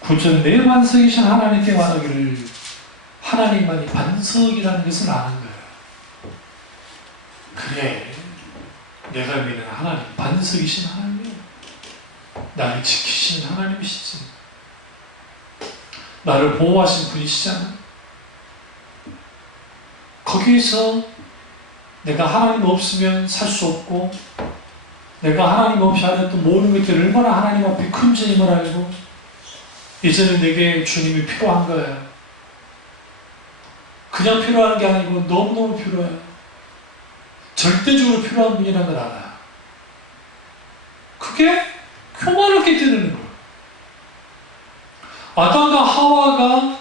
9절 내 반석이신 하나님께 말하기를 하나님만이 반석이라는 것을 아는 거예요. 그래 내가 믿는 하나님 반석이신 하나님이에요. 나를 지키신 하나님이시지. 나를 보호하신 분이시잖아. 거기에서 내가 하나님 없으면 살 수 없고 내가 하나님 없이 하는 또 모든 것들을 얼마나 하나님 앞에 큰 주님을 알고 이제는 내게 주님이 필요한 거예요. 그냥 필요한 게 아니고 너무너무 필요해요. 절대적으로 필요한 분이라는 걸 알아요. 그게 교만을 깨뜨리는 거예요. 아담과 하와가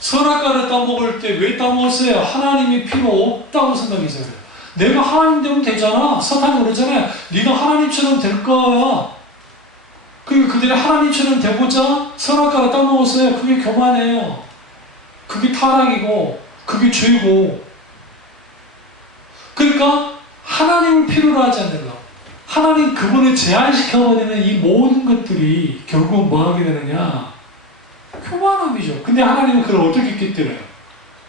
선악과를 따먹을 때 왜 따먹었어요? 하나님이 필요 없다고 생각해서 그래요. 내가 하나님 되면 되잖아. 사탄이 그러잖아요. 네가 하나님처럼 될 거야. 그러니까 그들이 하나님처럼 되고자 선악과를 따먹었어요. 그게 교만이에요. 그게 타락이고 그게 죄고. 그러니까 하나님을 필요로 하지 않는 거. 하나님 그분을 제한시켜버리는 이 모든 것들이 결국 뭐 하게 되느냐? 교만함이죠. 근데 하나님은 그걸 어떻게 깨뜨려요?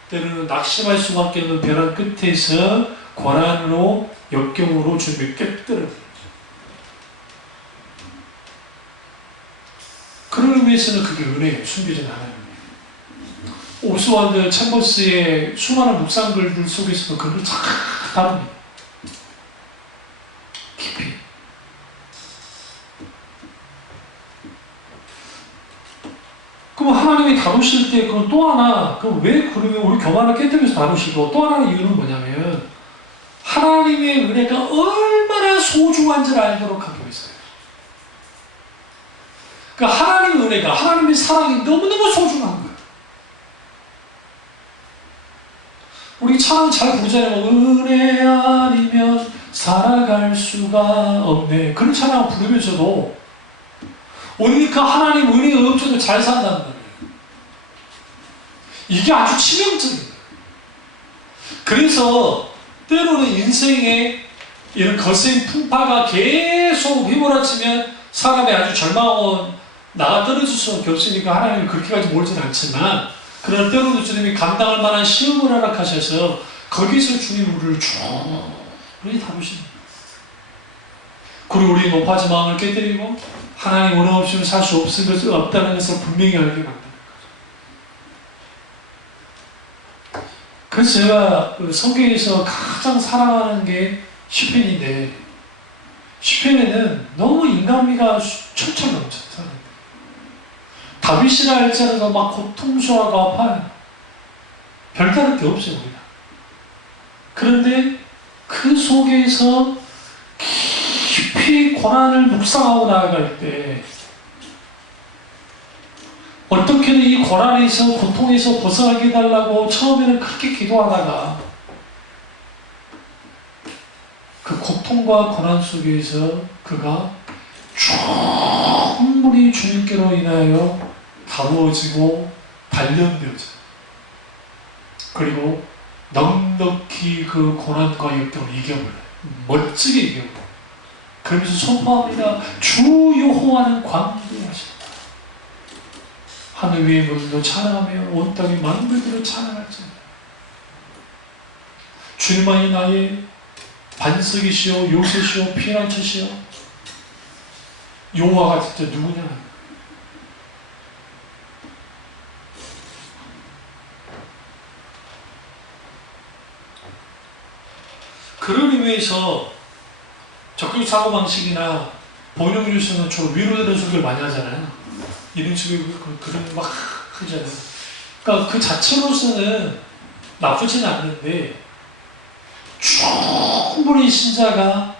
때로는 낙심할 수밖에 없는 벼랑 끝에서 고난으로 역경으로 주님을 깨뜨려요. 그런 의미에서는 그게 은혜예요. 숨겨진 하나님. 오스왈드 챔버스의 수많은 묵상글들 속에서도 그걸 잘 다릅니다. 깊이. 그럼 하나님이 다루실 때, 그럼 또 하나, 그럼 왜 그러면 우리 교만을 깨뜨려서 다루시고, 또 하나의 이유는 뭐냐면, 하나님의 은혜가 얼마나 소중한지를 알도록 하기 위해서요. 그러니까 하나님의 은혜가, 하나님의 사랑이 너무너무 소중한 거예요. 우리 찬양 잘 부르잖아요. 은혜 아니면 살아갈 수가 없네. 그런 찬양 부르면서도 그러니까 하나님 은혜 없어도 잘 산다는 거예요. 이게 아주 치명적인 거예요. 그래서 때로는 인생에 이런 거센 풍파가 계속 휘몰아치면 사람이 아주 절망하고 나가 떨어질 수밖에 없으니까 하나님이 그렇게까지 몰지는 않지만, 그러나 때로는 주님이 감당할 만한 시험을 허락하셔서 거기서 주님 우리를 충분히 다루십니다. 그리고 우리 높아진 마음을 깨뜨리고 하나님 은혜 없이는 살 수 없다는 것을 분명히 알게 만드는 거죠. 그래서 제가 성경에서 가장 사랑하는 게 시편인데, 시편에는 너무 인간미가 철철 넘쳐요. 다윗이라 할지라도 막 고통스러워하고 아파요. 별다를 게 없어요, 우리가. 그런데 그 속에서 깊이 고난을 묵상하고 나아갈 때 어떻게든 이 고난에서, 고통에서 벗어나게 해달라고 처음에는 그렇게 기도하다가 그 고통과 고난 속에서 그가 충분히 주님께로 인하여 다루어지고 단련되어져요. 그리고 넉넉히 그 고난과 역경을 이겨버려요. 멋지게 이겨버려요. 그러면서 선포합니다. 주 여호와는 광대하시다. 하늘 위의 물도 찬양하며 온 땅의 만물들을 찬양할지어다. 주님만이 나의 반석이시오 요새시오 피난처시오. 여호와가 진짜 누구냐? 그런 의미에서 적극 사고방식이나 번영뉴스는 주로 위로되는 소리를 많이 하잖아요. 이런 식으로 그런 막 하잖아요. 그러니까 그 자체로서는 나쁘지는 않는데, 충분히 신자가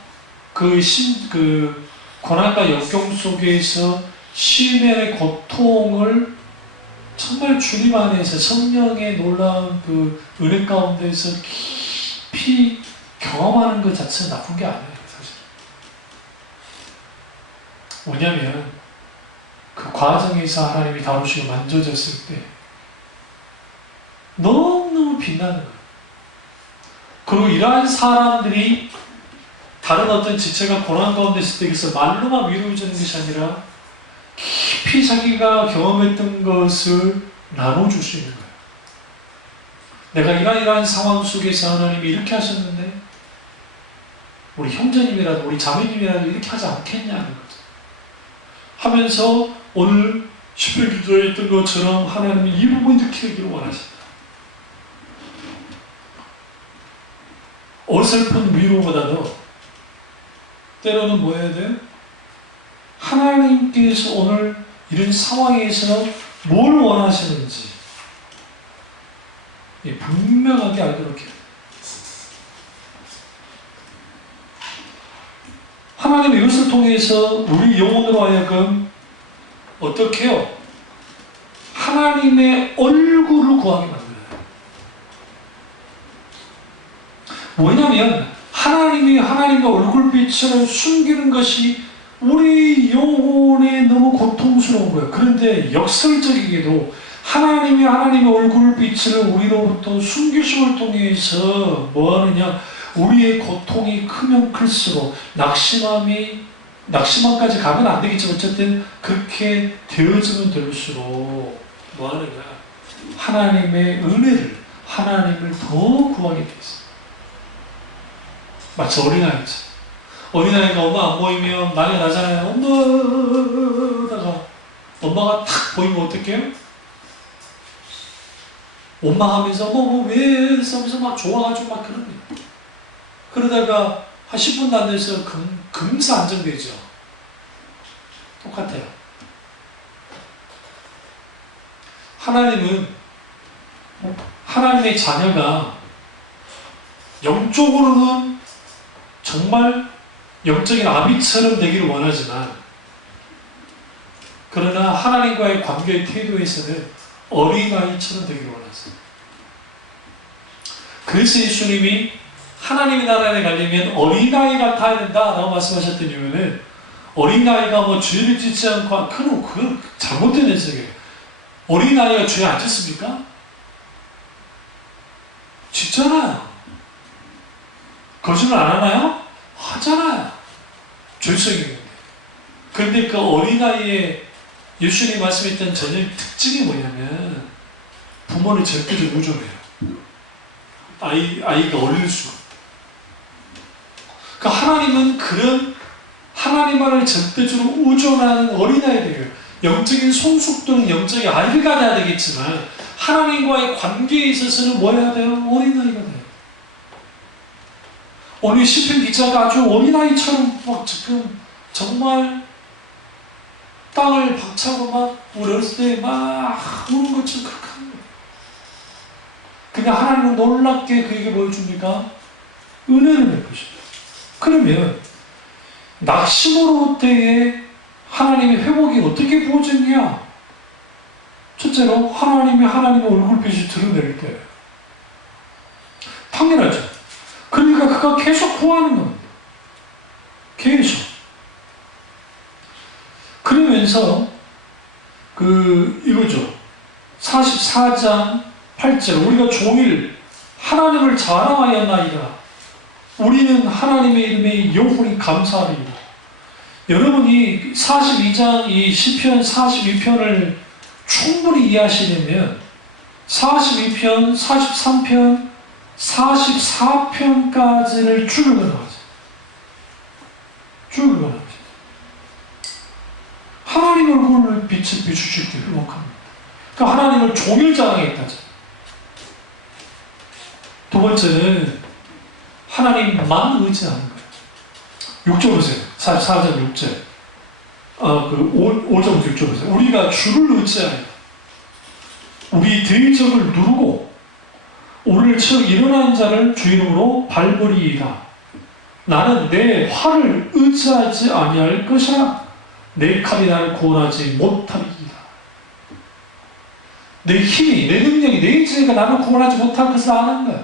그 고난과 역경 속에서 시인의 고통을 정말 주님 안에서 성령의 놀라운 그 은혜 가운데서 깊이 경험하는 것 자체는 나쁜 게 아니에요, 사실. 뭐냐면 그 과정에서 하나님이 다루시고 만져졌을 때 너무너무 빛나는 거예요. 그리고 이러한 사람들이 다른 어떤 지체가 고난 가운데 있을 때 그래서 말로만 위로해주는 것이 아니라 깊이 자기가 경험했던 것을 나눠줄 수 있는 거예요. 내가 이러한 상황 속에서 하나님이 이렇게 하셨는데 우리 형제님이라도 우리 자매님이라도 이렇게 하지 않겠냐는 거죠. 하면서 오늘 시편 기도에 있던 것처럼 하나님이 이 부분 이렇게 하기를 원하십니다. 어설픈 위로보다도 때로는 뭐 해야 돼요? 하나님께서 오늘 이런 상황에서 뭘 원하시는지 분명하게 알도록 해요. 하나님의 이것을 통해서 우리 영혼으로 하여금 어떻게 해요? 하나님의 얼굴을 구하게 만들어요. 뭐냐면 하나님이 하나님과 얼굴빛을 숨기는 것이 우리 영혼에 너무 고통스러운 거예요. 그런데 역설적이게도 하나님이 하나님의 얼굴빛을 우리로부터 숨기심을 통해서 뭐 하느냐? 우리의 고통이 크면 클수록 낙심함까지 가면 안 되겠지만 어쨌든 그렇게 되어지면 될수록 뭐 하느냐? 하나님의 은혜를, 하나님을 더 구하게 돼 있어요. 마치 어린아이죠. 어린아이가 엄마 안 보이면 난리 나잖아요. 엄마다가 엄마가 탁 보이면 어떡해요? 원망하면서 왜 하면서 막 좋아가지고 막 그런 거예요. 그러다가 한 10분도 안 돼서 금세 안정되죠. 똑같아요. 하나님은 하나님의 자녀가 영적으로는 정말 영적인 아비처럼 되기를 원하지만, 그러나 하나님과의 관계의 태도에서는 어린아이처럼 되기를 원하세요. 그래서 예수님이 하나님의 나라에 가려면 어린아이 같아야 된다라고 말씀하셨던 이유는, 어린아이가 뭐 죄를 짓지 않고, 그건 잘못된 해석이에요. 어린아이가 죄 안 짓습니까? 짓잖아요. 거짓말 안 하나요? 하잖아요. 죄성이 있는데. 그런데 그 어린아이의 예수님이 말씀했던 전혀 특징이 뭐냐면, 부모를 절대적으로 의존해요. 아이가 어릴수록. 그러니까 하나님은 그런 하나님만을 절대적으로 의존하는 어린아이들이에요. 영적인 성숙도는 영적인 아이를 가져야 되겠지만, 하나님과의 관계에 있어서는 뭐 해야 돼요? 어린아이가 돼요. 오늘 시편 기자가 아주 어린아이처럼 막 지금 정말 땅을 박차고 막 우리 어렸을 때 막 우는 것처럼 그렇게 하는 거예요. 그냥 하나님은 놀랍게 그에게 보여줍니까? 은혜를 베푸십니다. 그러면 낙심으로부터의 하나님의 회복이 어떻게 부어졌냐? 첫째로 하나님의 얼굴빛이 드러낼 때. 당연하죠. 그러니까 그가 계속 구하는 겁니다. 계속. 그러면서 이거죠. 44장 8절, 우리가 종일 하나님을 자랑하였나이다. 우리는 하나님의 이름에 영원히 감사하리이다. 여러분이 42장 이 시편 42편을 충분히 이해하시려면 42편, 43편, 44편까지를 쭉 읽어나가죠. 쭉 읽어나가죠. 하나님 얼굴을 빛을 비추실 때 회복합니다. 그러니까 하나님을 종일 자랑했다죠. 두 번째는 하나님만 의지하는 거예요. 6절 보세요. 44장 6절. 5절부터 6절 보세요. 우리가 주를 의지하여 우리 대적을 누르고 우리를 쳐 일어난 자를 주 이름으로 밟으리이다. 나는 내 활을 의지하지 아니할 것이라. 내 칼이 나를 구원하지 못하리이다. 내 힘이, 내 능력이, 내 의지가 나를 구원하지 못할 것을 아는 거야.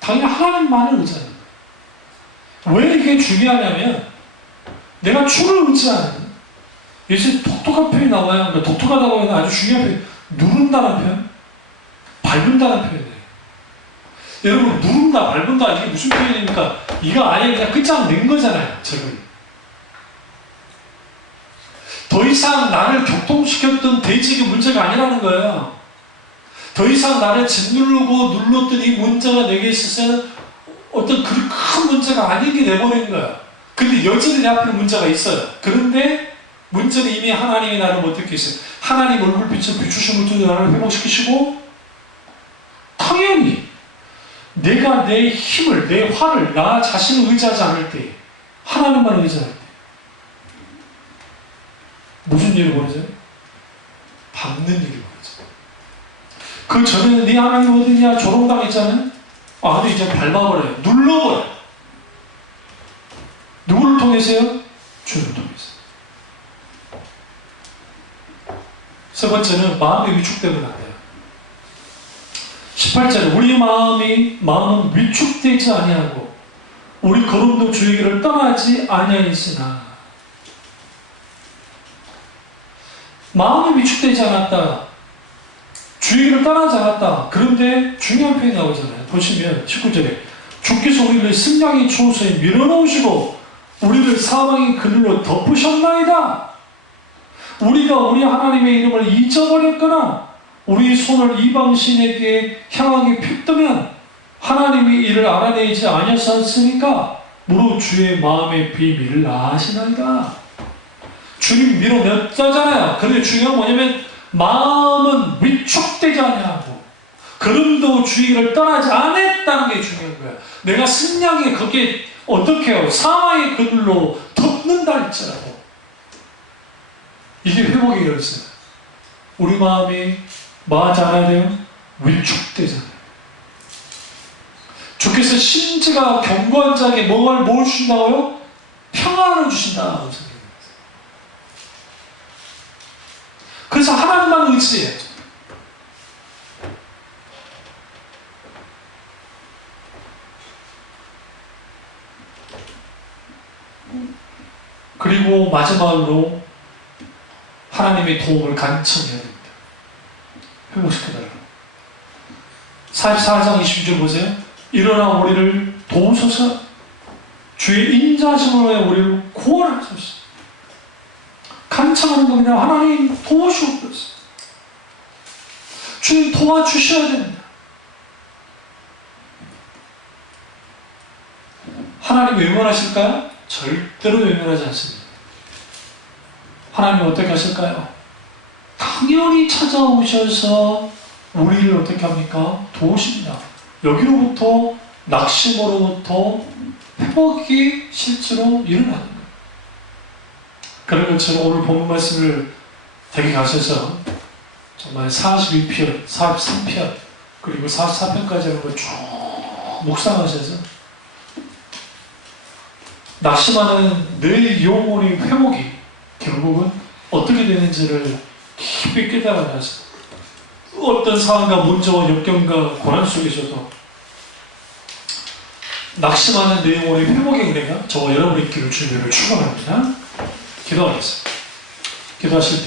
당연히 하나님만을 의지하는 거야. 왜 이게 중요하냐면 내가 주를 의지하는 거야. 요새 독특한 표현이 나와요. 그러니까 독특하다고 하면 아주 중요한 표현. 누른다는 표현, 밟는다는 표현이에요. 여러분, 누른다, 밟는다, 이게 무슨 표현입니까? 이거 아예 그냥 끝장낸 거잖아요, 저걸. 더 이상 나를 교통시켰던 대직의 문제가 아니라는 거예요. 더 이상 나를 짓누르고 눌렀던 이 문제가 내게 있어서 어떤 그 큰 문제가 아니게 돼버린 거야. 근데 여전히 내 앞에 문제가 있어요. 그런데 문제는 이미 하나님이 나를 어떻게 했어요? 하나님 얼굴빛을 비추심을 통해 나를 회복시키시고, 당연히 내가 내 힘을, 내 화를, 나 자신을 의지하지 않을 때, 하나님만 의지할 때 무슨 일이 벌어져요? 밟는 일이 벌어져요. 그 전에는 네 하나님 어디냐 조롱당했잖아요. 근데 이제 밟아버려요. 눌러버려요. 누구를 통해서요? 주를 통해서. 세 번째는 마음이 위축되면 안 돼요. 18절에 우리 마음은 위축되지 아니하고 우리 걸음도 주의 길을 떠나지 아니하였으나. 마음이 위축되지 않았다. 주의 길을 떠나지 않았다. 그런데 중요한 표현이 나오잖아요. 보시면 19절에 주께서 우리를 승량의 초소에 밀어넣으시고 우리를 사망의 그늘로 덮으셨나이다. 우리가 우리 하나님의 이름을 잊어버렸거나 우리 손을 이방신에게 향하게 폈다면 하나님이 이를 알아내지 아니하셨으니까 무릇 주의 마음의 비밀을 아시나이다. 주님 밀어넣었잖아요. 그런데 중요한 건 뭐냐면 마음은 위축되지 아니하고 걸음도 주의를 떠나지 않았다는 게 중요한 거예요. 내가 승량에 그게 어떻게 해요? 사망의 그늘로 덮는다 했잖아요. 이게 회복의 열쇠. 우리 마음이 망하지 않아야 돼요? 위축되잖아요. 주께서 심지가 견고한 자에게 뭘 주신다고요? 평안을 주신다고 생각합니다. 그래서 하나님만 의지해야죠. 그리고 마지막으로 하나님의 도움을 간청해야 됩니다. 회복시켜달라고. 44장 20절 보세요. 일어나 우리를 도우소서. 주의 인자하심으로 우리를 구원하소서. 간청하는 겁니다. 하나님 도우시옵소서. 주님 도와주셔야 됩니다. 하나님 외면하실까요? 절대로 외면하지 않습니다. 하나님 어떻게 하실까요? 당연히 찾아오셔서 우리를 어떻게 합니까? 도우십니다. 여기로부터 낙심으로부터 회복이 실제로 일어나는 거예요. 그런 것처럼 오늘 본문 말씀을 댁에 가셔서 정말 42편, 43편 그리고 44편까지 하는 걸 쭉 묵상하셔서 낙심하는 내 영혼의 회복이 결국은 어떻게 되는지를 깊이 깨달아내서 어떤 상황과 문제와 역경과 고난 속에서도 낙심하는 내 영혼의 회복의 은혜가 저와 여러분의 길을 주님을 축원합니다. 기도하겠습니다. 기도하실 때